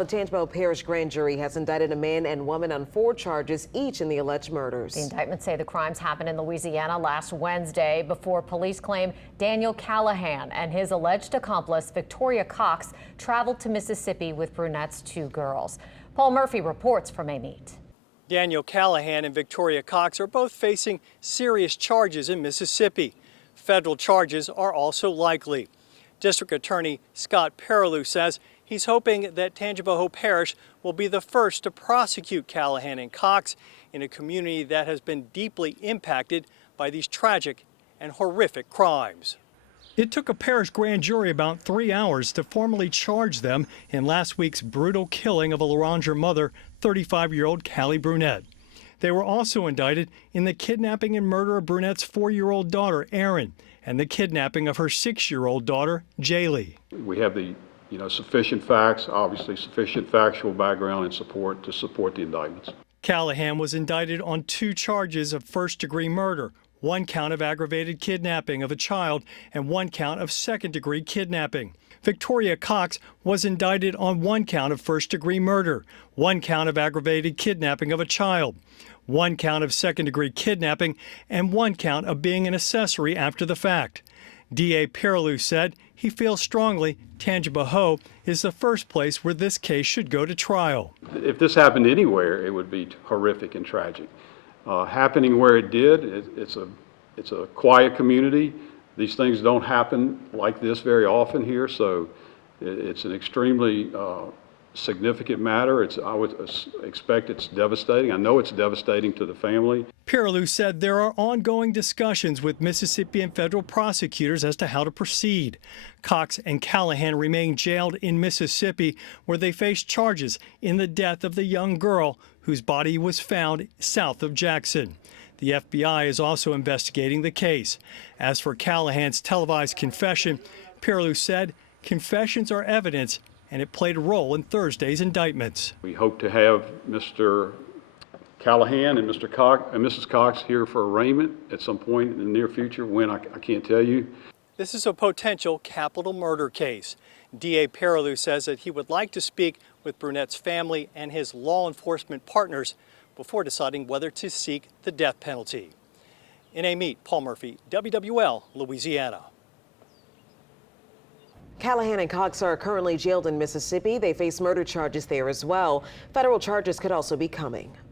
the Tangipahoa Parish grand jury has indicted a man and woman on 4 charges, each in the alleged murders. The indictments say the crimes happened in Louisiana last Wednesday before police claim Daniel Callihan and his alleged accomplice, Victoria Cox, traveled to Mississippi with Brunett's 2 girls. Paul Murphy reports from Amite. Daniel Callihan and Victoria Cox are both facing serious charges in Mississippi. Federal charges are also likely. District Attorney Scott Perrilloux says he's hoping that Tangipahoa Parish will be the first to prosecute Callihan and Cox in a community that has been deeply impacted by these tragic and horrific crimes. It took a parish grand jury about 3 hours to formally charge them in last week's brutal killing of a Loranger mother, 35-year-old Callie Brunett. They were also indicted in the kidnapping and murder of Brunett's 4-year-old daughter, Erin, and the kidnapping of her 6-year-old daughter, Jaylee. We have the sufficient facts, obviously sufficient factual background and support to support the indictments. Callihan was indicted on 2 charges of first-degree murder, 1 count of aggravated kidnapping of a child, and 1 count of second-degree kidnapping. Victoria Cox was indicted on 1 count of first-degree murder, 1 count of aggravated kidnapping of a child, 1 count of second-degree kidnapping, and 1 count of being an accessory after the fact. D.A. Perrilloux said he feels strongly Tangipahoa is the first place where this case should go to trial. If this happened anywhere, it would be horrific and tragic. Happening where it did, it's a quiet community. These things don't happen like this very often here, so it's an extremely significant matter. I would expect it's devastating. I know it's devastating to the family. Perrilloux said there are ongoing discussions with Mississippi and federal prosecutors as to how to proceed. Cox and Callihan remain jailed in Mississippi, where they face charges in the death of the young girl whose body was found south of Jackson. The FBI is also investigating the case. As for Callihan's televised confession, Perrilloux said confessions are evidence and it played a role in Thursday's indictments. We hope to have Mr. Callihan and Mr. Cox and Mrs. Cox here for arraignment at some point in the near future. When, I can't tell you. This is a potential capital murder case. D.A. Perrilloux says that he would like to speak with Brunett's family and his law enforcement partners before deciding whether to seek the death penalty. In Amite, Paul Murphy, WWL, Louisiana. Callihan and Cox are currently jailed in Mississippi. They face murder charges there as well. Federal charges could also be coming.